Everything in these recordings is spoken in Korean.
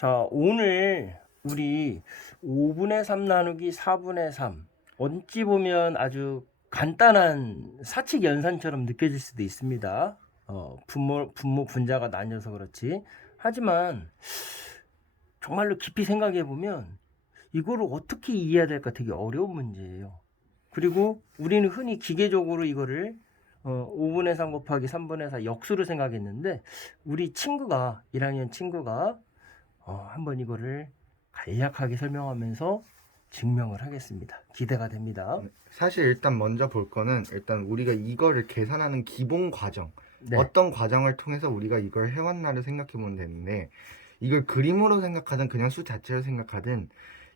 자, 오늘 우리 5분의 3 나누기 4분의 3. 어찌 보면 아주 간단한 사칙 연산처럼 느껴질 수도 있습니다. 분모, 분자가 나뉘어서 그렇지. 하지만 정말로 깊이 생각해 보면 이거를 어떻게 이해해야 될까 되게 어려운 문제예요. 그리고 우리는 흔히 기계적으로 이거를 5분의 3 곱하기 3분의 4 역수로 생각했는데, 우리 친구가 1학년 친구가 한번 이거를 간략하게 설명하면서 증명을 하겠습니다. 기대가 됩니다. 사실 일단 먼저 볼 거는 일단 우리가 이거를 계산하는 기본 과정, 네. 어떤 과정을 통해서 우리가 이걸 해왔나를 생각해 보면 되는데, 이걸 그림으로 생각하든 그냥 수 자체로 생각하든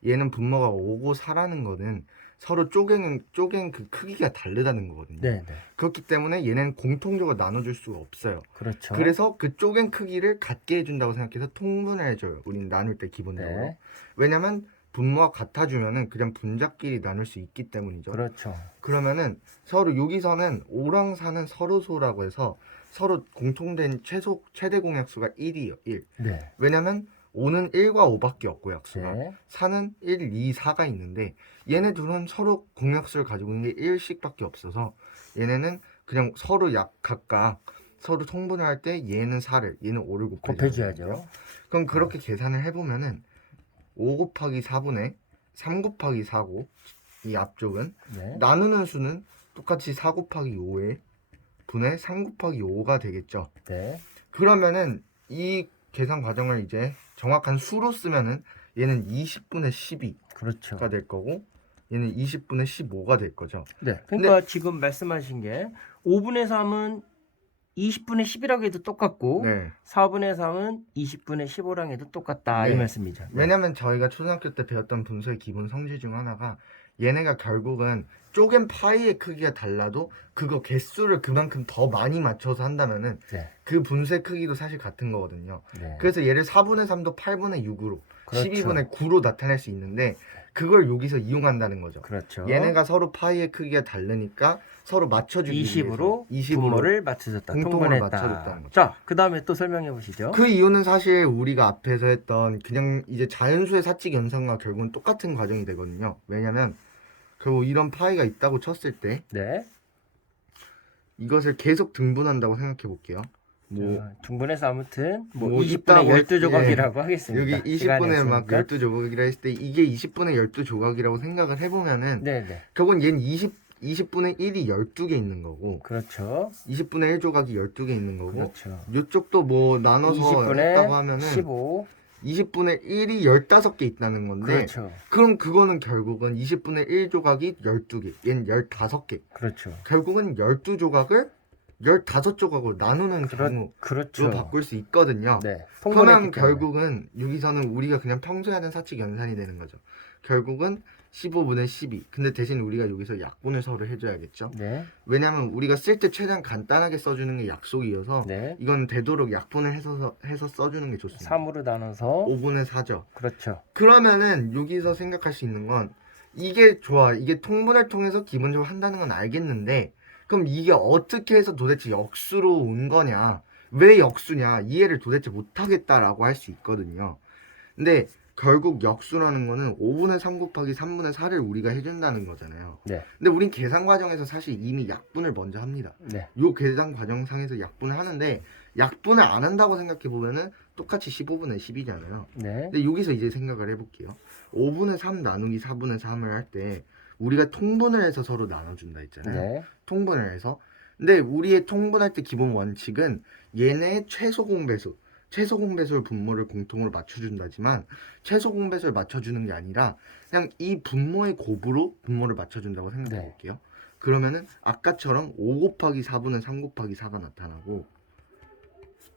얘는 분모가 5고 4라는 거는 서로 쪼갠 그 크기가 다르다는 거거든요. 네, 네. 그렇기 때문에 얘는 공통적으로 나눠줄 수가 없어요. 그렇죠. 그래서 그 쪼갠 크기를 같게 해준다고 생각해서 통분을 해줘요. 우리는 나눌 때 기본적으로. 네. 왜냐면 분모가 같아주면은 그냥 분자끼리 나눌 수 있기 때문이죠. 그렇죠. 그러면은 서로 여기서는 5랑 4는 서로소라고 해서 서로 공통된 최대 공약수가 1이에요. 1. 네. 왜냐면 5는 1과 5밖에 없고 약수가. 네. 4는 1, 2, 4가 있는데 얘네 둘은 서로 공약수를 가지고 있는 게 1씩밖에 없어서 얘네는 그냥 서로 각각 서로 통분을 할 때 얘는 4를 얘는 5를 곱해줘야죠. 그럼 그렇게 계산을 해보면은 5 곱하기 4분의 3 곱하기 4고 이 앞쪽은 네. 나누는 수는 똑같이 4 곱하기 5에 분의 3 곱하기 5가 되겠죠. 네. 그러면은 이 계산 과정을 이제 정확한 수로 쓰면은 얘는 20분의 12가 그렇죠. 될 거고 얘는 20분의 15가 될 거죠. 네. 그러니까 지금 말씀하신 게 5분의 3은 20분의 10이라고 해도 똑같고, 네. 4분의 3은 20분의 15랑 해도 똑같다. 이 네. 말씀이죠. 네. 왜냐면 저희가 초등학교 때 배웠던 분수의 기본 성질 중 하나가 얘네가 결국은 쪼갠 파이의 크기가 달라도 그거 개수를 그만큼 더 많이 맞춰서 한다면은 네. 그 분수의 크기도 사실 같은 거거든요. 네. 그래서 얘를 4분의 3도 8분의 6으로 그렇죠. 12분의 9로 나타낼 수 있는데 그걸 여기서 이용한다는 거죠. 그렇죠. 얘네가 서로 파이의 크기가 다르니까 서로 맞춰주기 위해서 20으로 20으로 분모를 맞춰줬다. 공통을 통분했다. 맞춰줬다는 거죠. 자, 그 다음에 또 설명해 보시죠. 그 이유는 사실 우리가 앞에서 했던 그냥 이제 자연수의 사칙 연산과 결국은 똑같은 과정이 되거든요. 왜냐면 결국 이런 파이가 있다고 쳤을 때 네. 이것을 계속 등분한다고 생각해 볼게요. 뭐 등분해서 아무튼 뭐 뭐 20분의 있다고 12조각이라고 하겠습니다. 여기 시간이 20분의 막 없으니까. 12조각이라 했을 때 이게 20분의 12조각이라고 생각을 해보면은 네네. 결국은 얘는 20분의 1이 12개 있는 거고 그렇죠. 20분의 1조각이 12개 있는 거고 그렇죠. 이쪽도 뭐 나눠서 20분의 했다고 하면은 15. 20분의 1이 15개 있다는 건데 그렇죠. 그럼 그거는 결국은 20분의 1조각이 12개 얘는 15개 그렇죠. 결국은 12조각을 15조각으로 나누는 경우로 그렇죠. 바꿀 수 있거든요. 네. 그러면 결국은 여기서는 우리가 그냥 평소에 하는 사칙 연산이 되는 거죠. 결국은 15분의 12. 근데 대신 우리가 여기서 약분을 서로 해줘야겠죠. 네. 왜냐면 우리가 쓸 때 최대한 간단하게 써주는 게 약속이어서 네. 이건 되도록 약분을 해서 써주는 게 좋습니다. 3으로 나눠서 5분의 4죠. 그렇죠. 그러면은 여기서 생각할 수 있는 건 이게 좋아. 이게 통분을 통해서 기본적으로 한다는 건 알겠는데 그럼 이게 어떻게 해서 도대체 역수로 온 거냐? 왜 역수냐? 이해를 도대체 못하겠다라고 할 수 있거든요. 근데 결국 역수라는 거는 5분의 3 곱하기 3분의 4를 우리가 해준다는 거잖아요. 네. 근데 우린 계산 과정에서 사실 이미 약분을 먼저 합니다. 네. 요 계산 과정상에서 약분을 하는데 약분을 안 한다고 생각해 보면은 똑같이 15분의 10이잖아요. 네. 근데 여기서 이제 생각을 해볼게요. 5분의 3 나누기 4분의 3을 할 때 우리가 통분을 해서 서로 나눠준다 했잖아요. 네. 통분을 해서. 근데 우리의 통분할 때 기본 원칙은 얘네의 최소 공배수를 분모를 공통으로 맞춰준다지만 최소 공배수를 맞춰주는 게 아니라 그냥 이 분모의 곱으로 분모를 맞춰준다고 생각해 네. 볼게요. 그러면은 아까처럼 5 곱하기 4분의 3 곱하기 4가 나타나고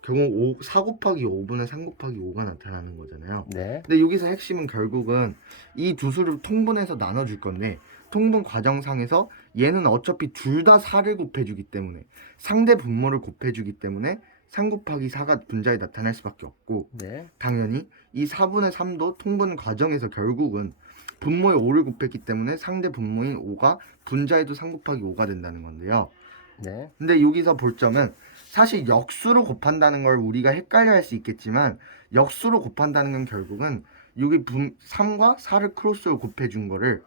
결국 4 곱하기 5분의 3 곱하기 5가 나타나는 거잖아요. 네. 근데 여기서 핵심은 결국은 이 두 수를 통분해서 나눠줄 건데 통분 과정상에서 얘는 어차피 둘 다 4를 곱해주기 때문에 상대 분모를 곱해주기 때문에 3 곱하기 4가 분자에 나타날 수밖에 없고 네. 당연히 이 4분의 3도 통분 과정에서 결국은 분모에 5를 곱했기 때문에 상대 분모인 5가 분자에도 3 곱하기 5가 된다는 건데요. 네. 근데 여기서 볼 점은 사실 역수로 곱한다는 걸 우리가 헷갈려 할 수 있겠지만 역수로 곱한다는 건 결국은 여기 3과 4를 크로스로 곱해준 거를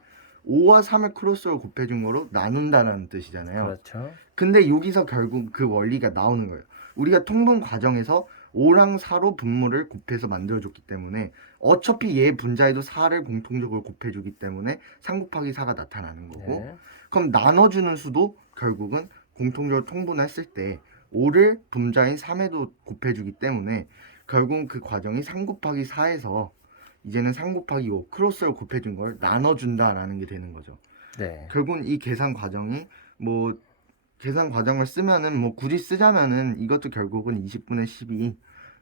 5와 3을 크로스로 곱해준 거로 나눈다는 뜻이잖아요. 그렇죠. 근데 여기서 결국 그 원리가 나오는 거예요. 우리가 통분 과정에서 5랑 4로 분모를 곱해서 만들어줬기 때문에 어차피 얘 분자에도 4를 공통적으로 곱해주기 때문에 3 곱하기 4가 나타나는 거고 네. 그럼 나눠주는 수도 결국은 공통적으로 통분했을 때 5를 분자인 3에도 곱해주기 때문에 결국은 그 과정이 3 곱하기 4에서 이제는 3 곱하기 5 크로스를 곱해준 걸 나눠준다라는 게 되는 거죠. 네. 결국은 이 계산 과정이 뭐 계산 과정을 쓰면은 뭐 굳이 쓰자면은 이것도 결국은 20분의 12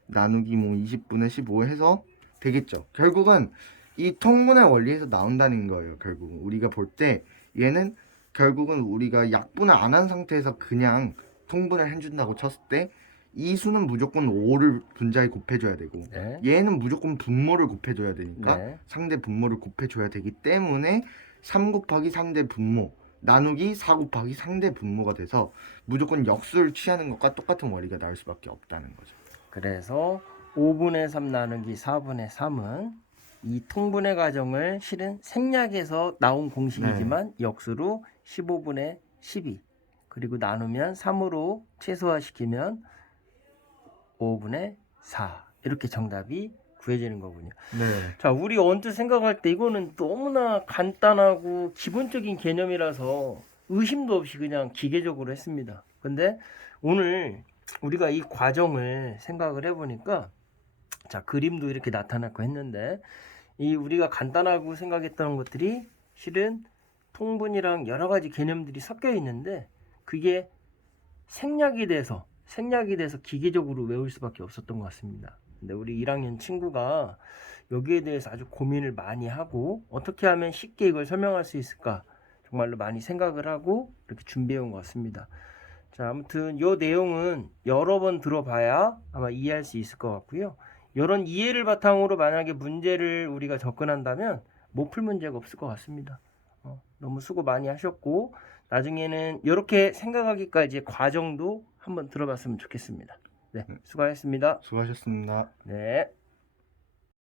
나누기 뭐 20분의 15 해서 되겠죠. 결국은 이 통분의 원리에서 나온다는 거예요. 결국은 우리가 볼 때 얘는 결국은 우리가 약분을 안 한 상태에서 그냥 통분을 해준다고 쳤을 때 이 수는 무조건 5를 분자에 곱해줘야 되고 네. 얘는 무조건 분모를 곱해줘야 되니까 네. 상대 분모를 곱해줘야 되기 때문에 3 곱하기 상대 분모 나누기 4 곱하기 상대 분모가 돼서 무조건 역수를 취하는 것과 똑같은 원리가 나올 수밖에 없다는 거죠. 그래서 5분의 3 나누기 4분의 3은 이 통분의 과정을 실은 생략해서 나온 공식이지만 역수로 15분의 12 그리고 나누면 3으로 최소화시키면 5분의 4 이렇게 정답이 구해지는 거군요. 네. 자, 우리 언뜻 생각할 때 이거는 너무나 간단하고 기본적인 개념이라서 의심도 없이 그냥 기계적으로 했습니다. 근데 오늘 우리가 이 과정을 생각을 해보니까 자, 그림도 이렇게 나타났고 했는데 이 우리가 간단하고 생각했던 것들이 실은 통분이랑 여러 가지 개념들이 섞여 있는데 그게 생략이 돼서 기계적으로 외울 수밖에 없었던 것 같습니다. 근데 우리 1학년 친구가 여기에 대해서 아주 고민을 많이 하고 어떻게 하면 쉽게 이걸 설명할 수 있을까 정말로 많이 생각을 하고 이렇게 준비해 온 것 같습니다. 자, 아무튼 이 내용은 여러 번 들어봐야 아마 이해할 수 있을 것 같고요. 이런 이해를 바탕으로 만약에 문제를 우리가 접근한다면 못 풀 문제가 없을 것 같습니다. 너무 수고 많이 하셨고 나중에는 이렇게 생각하기까지의 과정도 한번 들어봤으면 좋겠습니다. 네, 수고하셨습니다. 수고하셨습니다. 네.